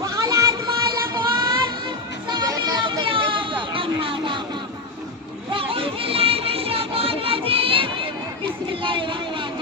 وعلى أدماء الأموال سامي الأخيار. أما بعد، أعوذ بالله من الشيطان الرجيم. بسم الله الرحمن